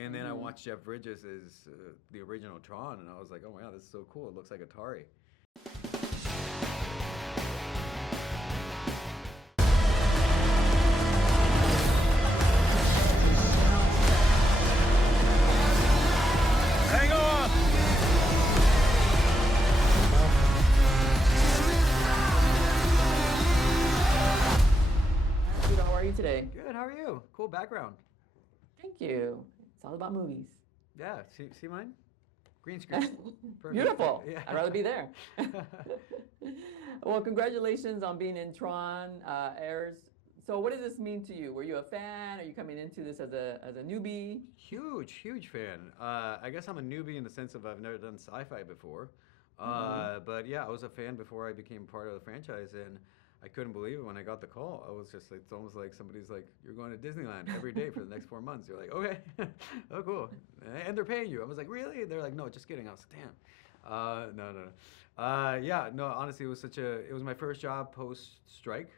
And then I watched Jeff Bridges as the original Tron, and I was like, oh my god, this is so cool. It looks like Atari. Hang on! How are you today? Good, how are you? Cool background. Thank you. It's all about movies. Yeah, see mine? Green screen. Perfect. Beautiful. Yeah. I'd rather be there. Well, congratulations on being in Tron, ARES. So what does this mean to you? Were you a fan? Are you coming into this as a newbie? Huge fan. I guess I'm a newbie in the sense of I've never done sci-fi before. But yeah, I was a fan before I became part of the franchise, and I couldn't believe it when I got the call. I was just like, it's almost like somebody's like, you're going to Disneyland every day for the next 4 months. You're like, okay, oh cool, and they're paying you. I was like, really? They're like, no, just kidding. I was like, damn. No. Yeah, no. Honestly, it was my first job post strike,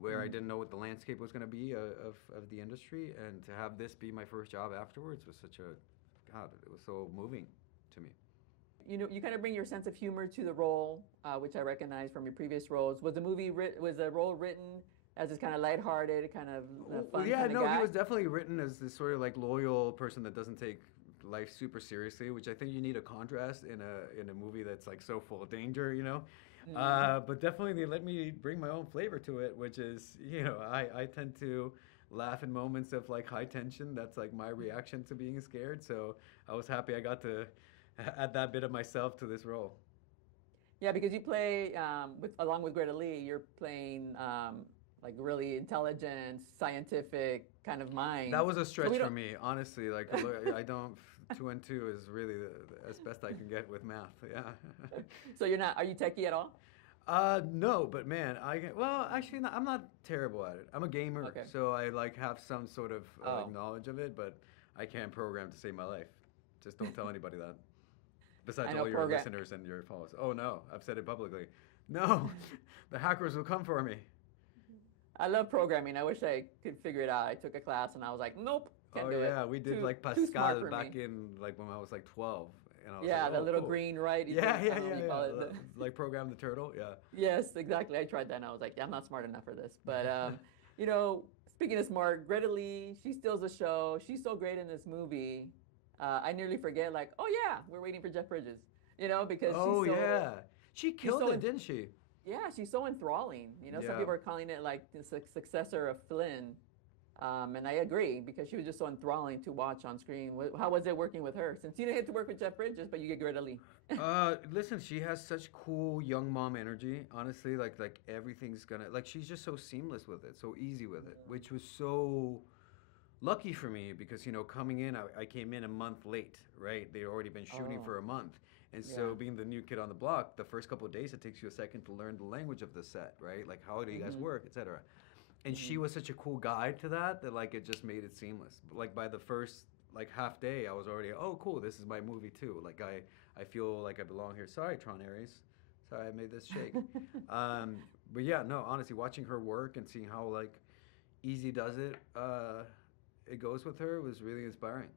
where I didn't know what the landscape was going to be of the industry, and to have this be my first job afterwards was God, it was so moving to me. You know, you kind of bring your sense of humor to the role, which I recognize from your previous roles. Was the role written as this kind of lighthearted, kind of fun Yeah, kind of no, guy? he was definitely written as this sort of like loyal person that doesn't take life super seriously, which I think you need a contrast in a movie that's like so full of danger, you know. But definitely they let me bring my own flavor to it, which is, you know, I tend to laugh in moments of like high tension. That's like my reaction to being scared. So I was happy I got to add that bit of myself to this role. Yeah, because you play along with Greta Lee, you're playing like really intelligent, scientific kind of mind. That was a stretch we for don't- me, honestly. Like I don't. 2 and 2 is really as best I can get with math. Yeah. So you're not? Are you techie at all? No, but man, well, actually, I'm not terrible at it. I'm a gamer, Okay. so I like have some sort of Oh. knowledge of it, but I can't program to save my life. Just don't tell anybody that. Besides I know all your program- listeners and your followers. Oh no, I've said it publicly. No, the hackers will come for me. I love programming. I wish I could figure it out. I took a class and I was like, nope, can't Oh do it. yeah, we did Too- like too smart Pascal for back me. in like when I was like 12, and I was Yeah, like, the oh, little cool. green, right? Yeah, I don't know what you call it. Like program the turtle. Yeah. Yes, exactly. I tried that and I was like, yeah, I'm not smart enough for this. But, you know, speaking of smart, Greta Lee, she steals the show. She's so great in this movie. I nearly forget, like, oh, yeah, we're waiting for Jeff Bridges, you know, because Oh she's so, yeah, she killed so it, didn't she? yeah, she's so enthralling. You know, some Yeah. people are calling it like the successor of Flynn. And I agree because she was just so enthralling to watch on screen. How was it working with her? Since you didn't get to work with Jeff Bridges, but you get Greta Lee. Listen, she has such cool young mom energy. Honestly, like everything's gonna like she's just so seamless with it, so easy with it, which was so lucky for me because you know coming in, I came in a month late, right? They'd already been shooting Oh. for a month, and Yeah. so being the new kid on the block, the first couple of days it takes you a second to learn the language of the set, right? Like how do you guys work, etc. And she was such a cool guide to that like it just made it seamless. Like by the first like half day, I was already cool. This is my movie too. Like I feel like I belong here. Sorry, Tron Ares. Sorry, I made this shake. But yeah, no, honestly, watching her work and seeing how like easy does it, it goes with her was really inspiring.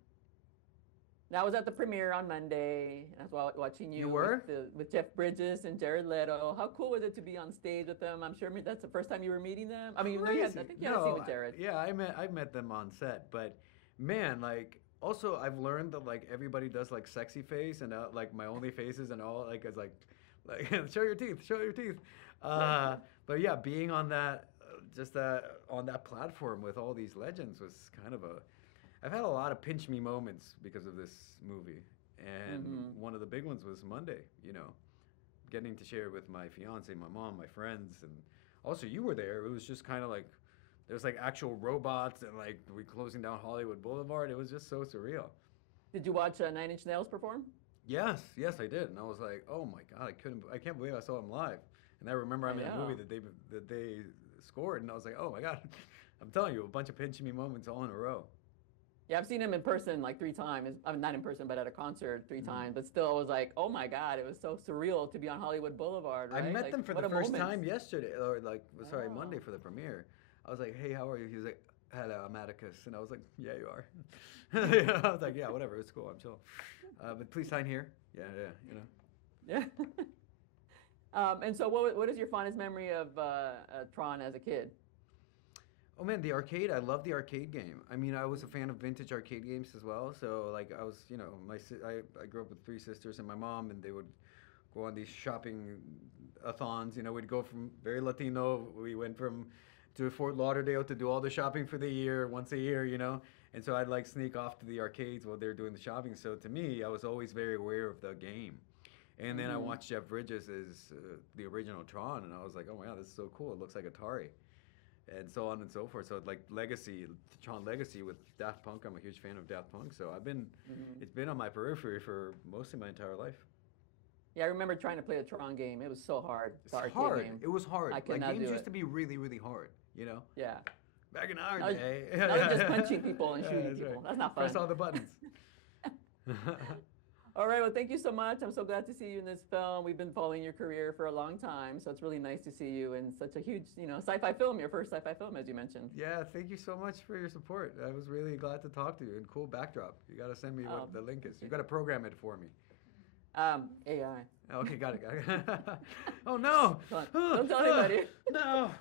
Now I was at the premiere on Monday. I was watching you, You were? with Jeff Bridges and Jared Leto. How cool was it to be on stage with them? I'm sure that's the first time you were meeting them. I mean, no, I think you had a scene with Jared. Yeah, I've met them on set, but man, like also I've learned that like everybody does like sexy face and like my only faces and all like it's like show your teeth, show your teeth. But yeah, being on that just that on that platform with all these legends was kind of I've had a lot of pinch me moments because of this movie, and one of the big ones was Monday. You know, getting to share it with my fiance, my mom, my friends, and also you were there. It was just kind of like there's like actual robots and like we closing down Hollywood Boulevard. It was just so surreal. Did you watch Nine Inch Nails perform? Yes, I did, and I was like, oh my god, I can't believe I saw him live. And I remember I'm in a movie that they scored, and I was like, oh my god, I'm telling you, a bunch of pinch me moments all in a row. Yeah, I've seen him in person like 3 times. I mean, not in person, but at a concert 3 times. But still, I was like, oh my God, it was so surreal to be on Hollywood Boulevard, right? I met like, them for what the a first moment. time yesterday, or like, sorry, Oh. Monday for the premiere. I was like, hey, how are you? He was like, hello, I'm Atticus. And I was like, yeah, you are. You know, I was like, yeah, whatever, it's cool, I'm chill. But please sign here. Yeah, you know. Yeah. And so, what is your fondest memory of Tron as a kid? Oh man, the arcade! I love the arcade game. I mean, I was a fan of vintage arcade games as well. So like, I was, you know, I grew up with three sisters and my mom, and they would go on these shopping athons. You know, we'd go from very Latino. We went from to Fort Lauderdale to do all the shopping for the year once a year. You know, and so I'd like sneak off to the arcades while they're doing the shopping. So to me, I was always very aware of the game. And then I watched Jeff Bridges as the original Tron, and I was like, oh my god, this is so cool! It looks like Atari. And so on and so forth. So like Legacy, Tron Legacy with Daft Punk. I'm a huge fan of Daft Punk. So it's been on my periphery for most of my entire life. Yeah, I remember trying to play the Tron game. It was so hard. It's hard. Game. It was hard. I could not games do used it. to be really, really hard. You know. Yeah. Back in our Now, day. now they're just punching people and shooting that's people. right. That's not fun. Press all the buttons. All right, well, thank you so much. I'm so glad to see you in this film. We've been following your career for a long time, so it's really nice to see you in such a huge, sci-fi film, your first sci-fi film, as you mentioned. Yeah, thank you so much for your support. I was really glad to talk to you, and cool backdrop. You got to send me what the link is. You got to program it for me. AI. Okay, got it. Oh, no. Don't tell anybody. No.